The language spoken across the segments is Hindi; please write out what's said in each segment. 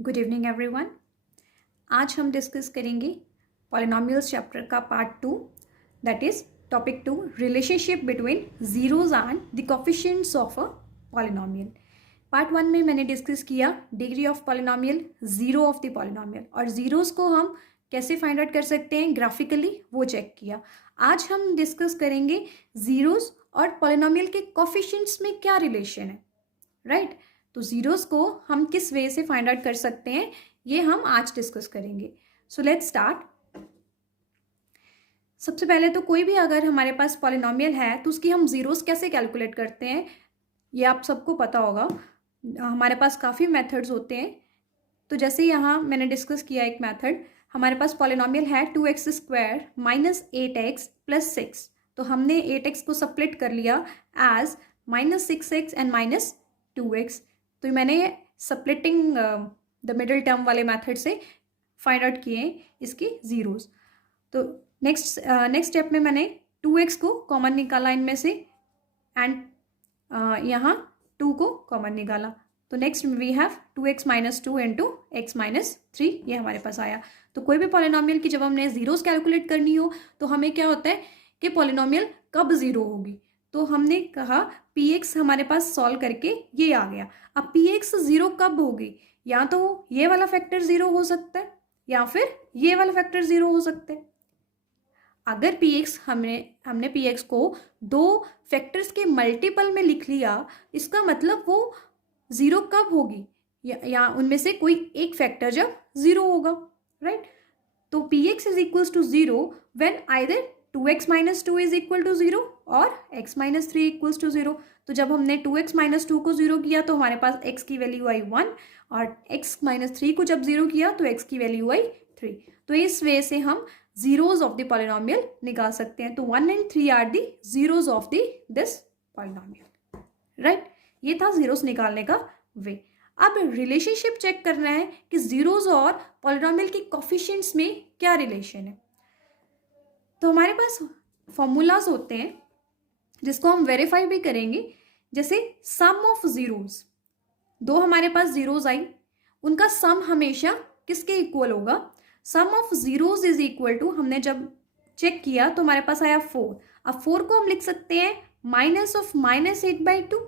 Good evening everyone. आज हम डिस्कस करेंगे पॉलिनोमियल्स चैप्टर का part 2, that is topic 2, relationship between zeros and the coefficients of a polynomial. Part 1 में मैंने डिस्कस किया degree of polynomial, zero of the polynomial, और जीरोस को हम कैसे फाइंड आउट कर सकते हैं ग्राफिकली, वो चेक किया। आज हम डिस्कस करेंगे जीरोस और पॉलिनोमियल के कोफिशिएंट्स में क्या रिलेशन है, राइट? तो जीरोस को हम किस वे से फाइंड आउट कर सकते हैं, ये हम आज डिस्कस करेंगे। So let's start. सबसे पहले तो कोई भी अगर हमारे पास पॉलिनोमियल है तो उसकी हम जीरोस कैसे कैलकुलेट करते हैं, ये आप सबको पता होगा। हमारे पास काफ़ी मेथड्स होते हैं। तो जैसे यहाँ मैंने डिस्कस किया एक मेथड, हमारे पास पॉलिनोमियल है 2x² माइनस 8x प्लस 6। तो हमने 8x को स्प्लिट कर लिया एज -6x एंड -2x। तो मैंने स्प्लिटिंग द मिडिल टर्म वाले मेथड से फाइंड आउट किए इसके जीरोस। तो नेक्स्ट स्टेप में मैंने 2x को कॉमन निकाला इनमें से, एंड यहाँ 2 को कॉमन निकाला। तो next we have 2x - 2 into x - 3, ये हमारे पास आया। तो कोई भी पॉलिनोमियल की जब हमने जीरोस कैलकुलेट करनी हो तो हमें क्या होता है कि पॉलिनोमियल कब जीरो होगी। तो हमने कहा px हमारे पास सॉल्व करके ये आ गया। अब px जीरो कब होगी, या तो ये वाला फैक्टर जीरो हो सकता है या फिर ये वाला फैक्टर जीरो हो सकता है। अगर px हमने px को दो फैक्टर्स के मल्टीपल में लिख लिया, इसका मतलब वो जीरो कब होगी, या उनमें से कोई एक फैक्टर जब जीरो होगा, राइट? तो px is equals to zero when either 2x - 2 is equal to zero और x - 3 इक्वल्स टू जीरो। तो जब हमने 2x - 2 को जीरो किया तो हमारे पास x की वैल्यू आई 1, और x - 3 को जब जीरो किया तो x की वैल्यू आई 3। तो इस वे से हम जीरोज ऑफ द पॉलिनोमियल निकाल सकते हैं। तो 1 and 3 are the zeros of this polynomial, right? ये था जीरोस निकालने का वे। अब रिलेशनशिप चेक करना है कि जीरोस और पॉलिनोमियल के कोफिशिएंट्स में क्या रिलेशन है। तो हमारे पास फॉर्मूलाज होते हैं जिसको हम वेरीफाई भी करेंगे, जैसे सम ऑफ जीरोस। दो हमारे पास जीरोस आई, उनका सम हमेशा किसके इक्वल होगा? Sum of zeros is equal to, हमने जब चेक किया तो हमारे पास आया 4। अब 4 को हम लिख सकते हैं माइनस ऑफ -8/2।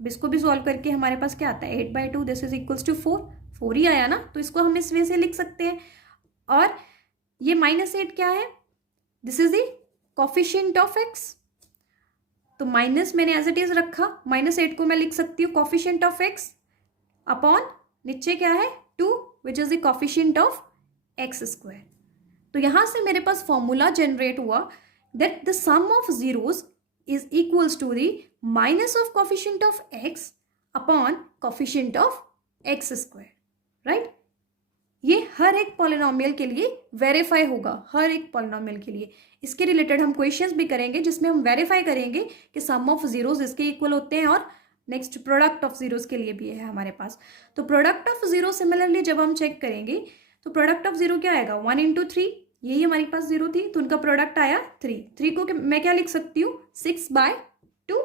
अब इसको भी सॉल्व करके हमारे पास क्या आता है 8/2, दिस इज इक्वल्स टू 4। 4 ही आया ना, तो इसको हम इस वे से लिख सकते हैं। और ये -8 क्या है? This is the coefficient of x। तो माइनस मैंने एज इट इज रखा, -8 को मैं लिख सकती हूँ कोफिशिएंट ऑफ x अपॉन नीचे क्या है 2, which is the coefficient of x²। तो यहां से मेरे पास फॉर्मूला जनरेट हुआ that the sum of zeros is equals to the minus of coefficient of x upon coefficient of x², right? ये हर एक पॉलिनोमियल के लिए वेरीफाई होगा, हर एक पॉलिनोमियल के लिए। इसके रिलेटेड हम क्वेश्चंस भी करेंगे जिसमें हम वेरीफाई करेंगे कि सम ऑफ जीरोस इसके इक्वल होते हैं, और नेक्स्ट प्रोडक्ट ऑफ जीरोस के लिए भी है हमारे पास। तो प्रोडक्ट ऑफ जीरो सिमिलरली जब हम चेक करेंगे तो प्रोडक्ट ऑफ जीरो क्या आएगा 1 इंटू 3, यही हमारी पास जीरो थी तो उनका प्रोडक्ट आया 3। 3 को मैं क्या लिख सकती हूँ 6/2,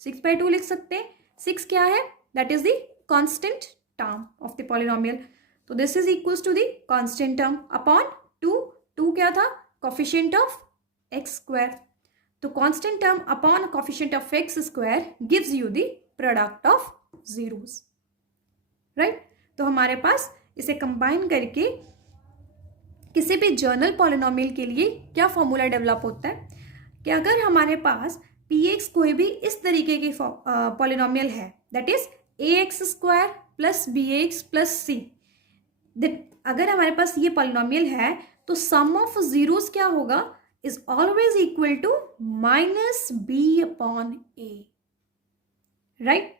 6/2 लिख सकते हैं। 6 क्या है? That is the constant term of the polynomial. तो this is equals to the constant term upon 2। 2 क्या था? Coefficient of x²। तो constant term upon coefficient of x² gives you the product of zeros, right? तो हमारे पास इसे कंबाइन करके किसी भी जर्नल पॉलिनोमियल के लिए क्या फॉर्मूला डेवलप होता है कि अगर हमारे पास px कोई भी इस तरीके की पॉलिनोमियल है, that is ax² plus bx plus c। अगर हमारे पास ये पॉलिनोमियल है तो सम ऑफ जीरोस क्या होगा? Is always equal to -b upon a, right?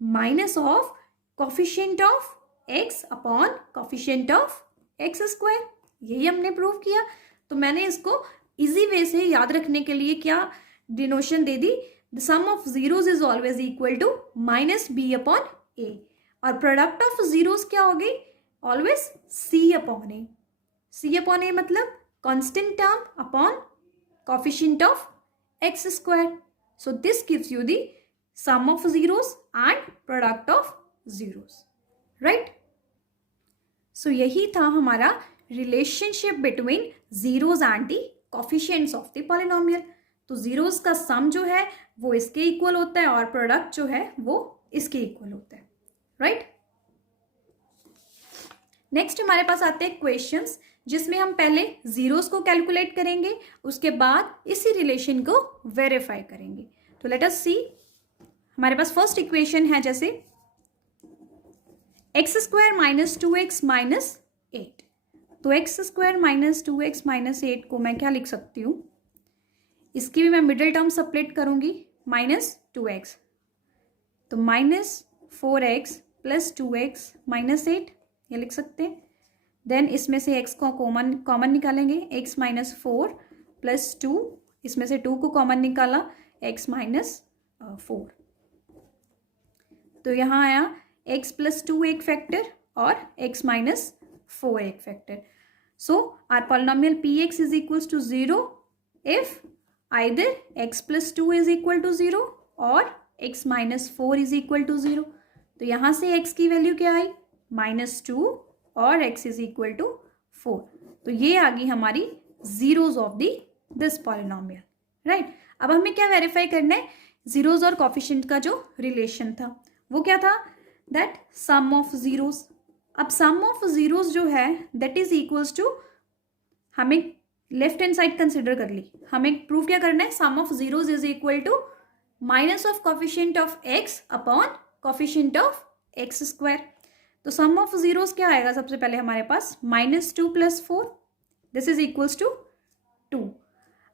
Minus of coefficient of x upon coefficient of x²। यही हमने प्रूव किया। तो मैंने इसको इजी वे से याद रखने के लिए क्या डिनोशन दे दी, the sum of zeros is always equal to -b upon a, और प्रोडक्ट ऑफ जीरोस क्या हो गई? Always c upon a। c upon a मतलब constant term upon coefficient of x²। So this gives you the sum of zeros and product of zeros, right? So यही था हमारा relationship between zeros and the coefficients of the polynomial. तो जीरोज का सम जो है वो इसके इक्वल होता है और प्रोडक्ट जो है वो इसके इक्वल होता है, राइट। नेक्स्ट हमारे पास आते हैं क्वेश्चंस, जिसमें हम पहले जीरोस को कैलकुलेट करेंगे, उसके बाद इसी रिलेशन को वेरीफाई करेंगे। तो लेट अस सी, हमारे पास फर्स्ट इक्वेशन है जैसे x square minus 2x minus 8। तो x square minus 2x minus 8 को मैं क्या लिख सकती हूँ, इसकी भी मैं मिडिल टर्म सेपरेट करूंगी, माइनस 2x, तो minus 4x plus 2x minus 8 ये लिख सकते हैं। देन इसमें से x को कॉमन निकालेंगे, x माइनस 4 प्लस 2, इसमें से 2 को कॉमन निकाला, x माइनस 4। तो यहाँ आया x प्लस 2 एक फैक्टर और x माइनस 4 एक factor. So our polynomial px is equals to 0 if either x plus 2 is equal to 0 और x minus 4 is equal to 0। तो यहाँ से x की वैल्यू क्या आई, माइनस 2 और x इज इक्वल टू 4। तो ये आ गई हमारी zeros of this polynomial, right. अब हमें क्या वेरीफाई करना है, जीरोज और कोफिशिएंट का जो रिलेशन था वो क्या था, दैट सम ऑफ जीरोज। अब सम ऑफ जीरोज जो है दैट इज इक्वल्स टू, हमें लेफ्ट हैंड साइड कंसिडर कर ली, हमें प्रूव क्या करना है, sum of zeros is equal to minus of coefficient of x upon coefficient of x square. तो सम ऑफ जीरोस क्या आएगा, सबसे पहले हमारे पास minus 2 plus 4, this is equals to 2।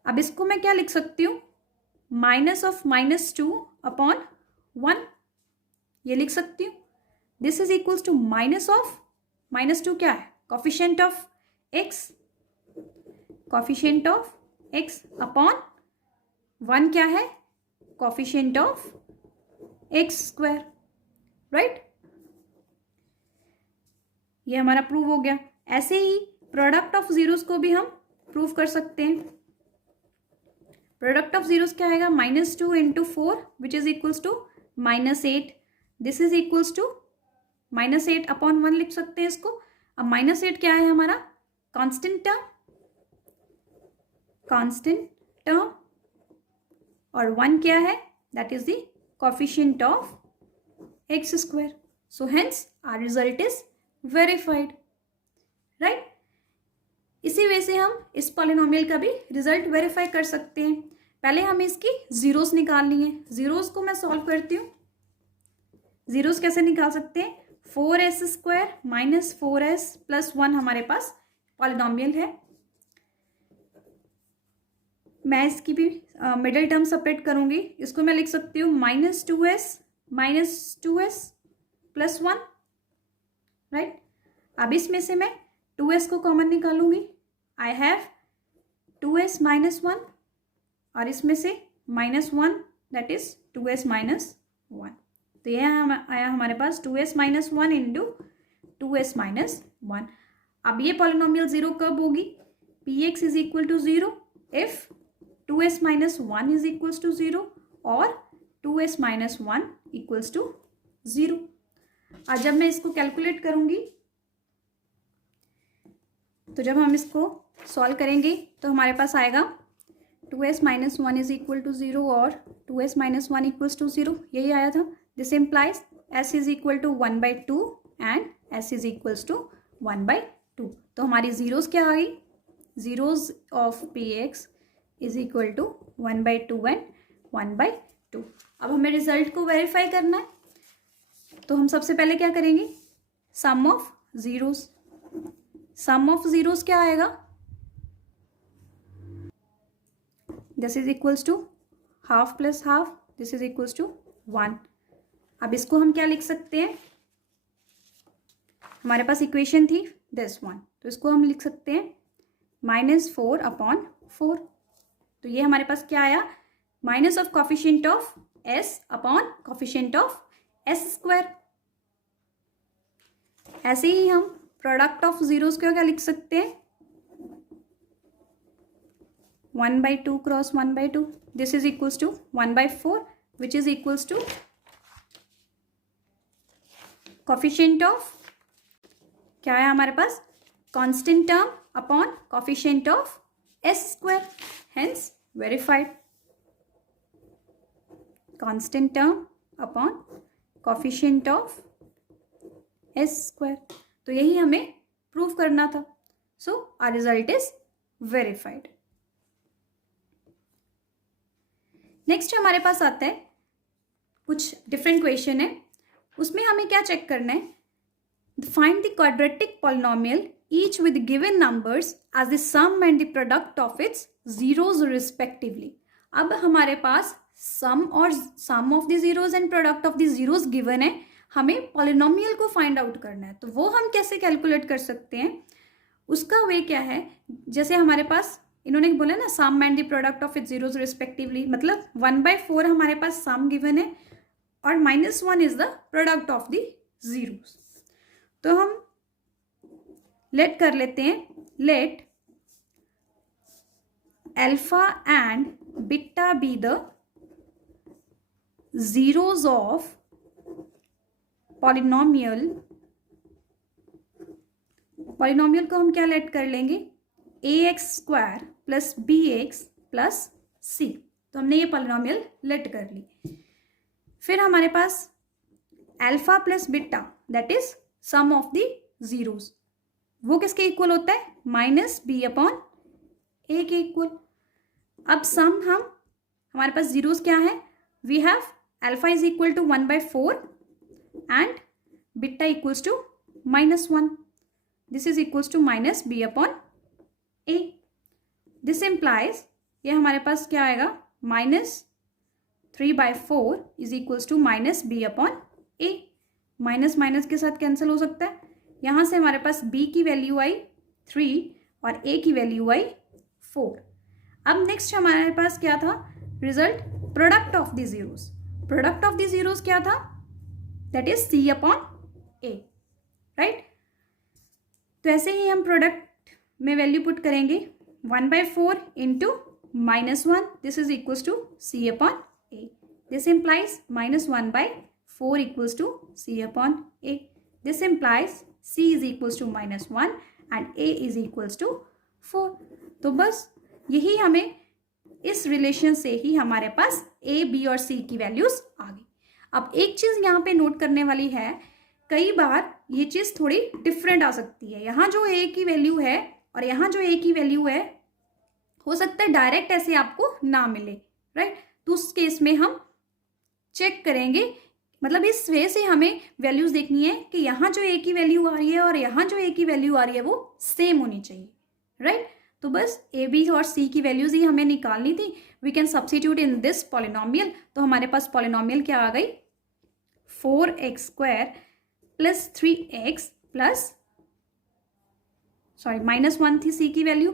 अब इसको मैं क्या लिख सकती हूँ, माइनस ऑफ माइनस 2 अपॉन 1 ये लिख सकती हूँ। This is equals to minus of minus 2 क्या है, coefficient of x, coefficient of x upon 1 क्या है, coefficient of x square, right. ये हमारा प्रूव हो गया। ऐसे ही प्रोडक्ट ऑफ जीरोस को भी हम प्रूव कर सकते हैं। प्रोडक्ट ऑफ जीरोस क्या आएगा, minus 2 into 4 which is equals to minus 8, this is equals to minus 8 upon 1 लिख सकते हैं इसको। अब माइनस 8 क्या है हमारा, कांस्टेंट टर्म और 1 क्या है, that is the coefficient of x square. So hence our result is verified, right. इसी वजह से हम इस पॉलिनोमियल का भी रिजल्ट वेरीफाई कर सकते हैं। पहले हमें इसकी जीरोस निकालनी है, जीरोस को मैं सॉल्व करती हूँ। जीरोस कैसे निकाल सकते हैं, 4s square minus 4s plus 1 हमारे पास पॉलिनोमियल है। मैं इसकी भी मिडिल टर्म सेपरेट करूंगी, इसको मैं लिख सकती हूँ माइनस 2s प्लस 1, राइट। अब इसमें से मैं 2s को कॉमन निकालूंगी, आई हैव 2s माइनस 1 और इसमें से minus 1 that is 2s minus 1। तो यह आया हमारे पास 2s minus 1 into 2s minus 1। अब ये पॉलिनोमियल 0 कब होगी, px is equal to 0 if 2s minus 1 is equals to 0 और 2s माइनस 1 इक्वल्स टू 0। और जब मैं इसको कैलकुलेट करूंगी, तो जब हम इसको सॉल्व करेंगे तो हमारे पास आएगा 2s minus 1 is equal to 0 और 2s माइनस 1 इक्वल्स टू 0, यही आया था। This implies s is equal to 1/2 and s is equals to 1/2। तो हमारी जीरोस क्या आ गई, zeros of px is equal to 1/2 and 1/2। अब हमें रिजल्ट को वेरीफाई करना है, तो हम सबसे पहले क्या करेंगे, sum of zeros. Sum of zeros क्या आएगा, this is equals to half plus half, this is equals to 1। अब इसको हम क्या लिख सकते हैं, हमारे पास इक्वेशन थी दिस वन, तो इसको हम लिख सकते हैं माइनस 4 अपॉन 4। तो ये हमारे पास क्या आया, minus of coefficient of s upon coefficient of s square. ऐसे ही हम प्रोडक्ट ऑफ जीरोस को क्या लिख सकते हैं, 1/2 cross 1/2, this is equals to 1/4 which is equals to coefficient of क्या है हमारे पास, constant term upon coefficient of S square, hence verified. Constant term upon coefficient of S square, तो यही हमें प्रूव करना था। So our result is verified. Next हमारे पास आता है कुछ डिफरेंट क्वेश्चन है, उसमें हमें क्या चेक करना है, find the quadratic polynomial each with given numbers as the sum and the product of its zeros respectively. अब हमारे पास सम और sum of the zeros and product of the zeros given है, हमें पॉलिनोमियल को फाइंड आउट करना है। तो वो हम कैसे कैलकुलेट कर सकते हैं, उसका वे क्या है, जैसे हमारे पास इन्होंने बोला ना sum and the product of its zeros respectively, मतलब 1/4 हमारे पास सम गिवन है और -1 is the product of the zeros. तो हम लेट कर लेते हैं, let alpha and beta be the zeros of polynomial. Polynomial को हम क्या लेट कर लेंगे, ax² plus bx plus c। तो हमने ये पॉलिनोमियल लेट कर ली। फिर हमारे पास alpha plus beta that is sum of the zeros, वो किसके इक्वल होता है, -b/a के इक्वल। अब सम हमारे पास जीरोस क्या है, we have alpha is equal to 1/4 and beta equals to -1. This is equals to -b/a. This implies ये हमारे पास क्या आएगा, -3/4 is equals to -b/a। Minus minus के साथ कैंसिल हो सकता है, यहाँ से हमारे पास b की वैल्यू आई 3 और a की वैल्यू आई 4। अब नेक्स्ट हमारे पास क्या था result, product of the zeros. Product of the zeros क्या था, दैट इज c/a, राइट। तो ऐसे ही हम प्रोडक्ट में वैल्यू पुट करेंगे, 1/4 into -1, this is equals to c/a। This implies -1/4 equals to c/a। This implies c is equals to -1 and a is equals to 4। तो बस यही हमें इस रिलेशन से ही हमारे पास a, b और c की वैल्यूज आ गई। अब एक चीज यहाँ पे नोट करने वाली है, कई बार ये चीज थोड़ी डिफरेंट आ सकती है। यहाँ जो a की वैल्यू है और यहाँ जो a की वैल्यू है, हो सकता है डायरेक्ट ऐसे आपको ना मिले, राइट। तो उस केस में हम चेक करेंगे, मतलब इस वे से हमें वैल्यूज देखनी है कि यहाँ जो a की वैल्यू आ रही है और यहाँ जो a की वैल्यू आ रही है वो सेम होनी चाहिए, राइट। तो बस a, b और c की वैल्यूज ही हमें निकालनी थी। We can substitute in this polynomial. तो हमारे पास पॉलिनोमियल क्या आ गई, 4x² प्लस 3x प्लस -1 थी c की value.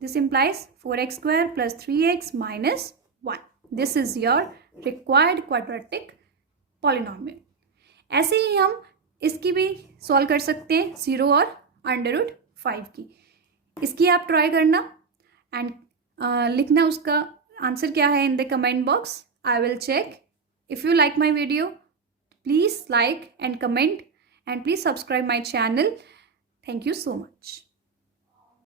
This implies 4x² plus 3x -1। This is your required quadratic polynomial. ऐसे ही हम इसकी भी सॉल्व कर सकते हैं 0 और √5 की। इसकी आप ट्राई करना एंड लिखना उसका आंसर क्या है in the comment box. I will check. If you like my video please like and comment and please subscribe my channel. Thank you so much.